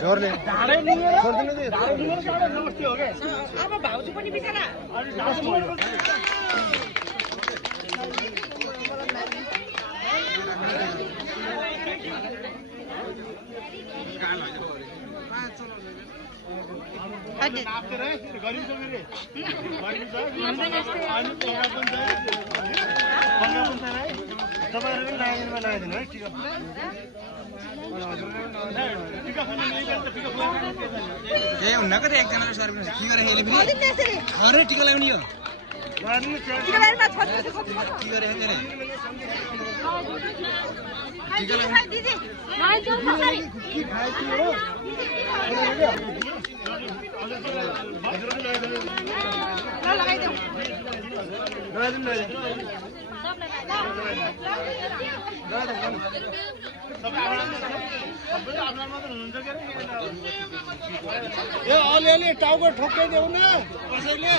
जोरले अब भाउजू पनि बिचरा एकजना सर्भिस के गरे हेले पनि अरे टिका लगाउने हो टिका लगाएर के गरे हेले टिका लगाउने दिदी नाइ जो पछाडी के खाइती हो ल लगाइदेऊ अलिअलि टाउको ठोक्काइदेऊ न कसैले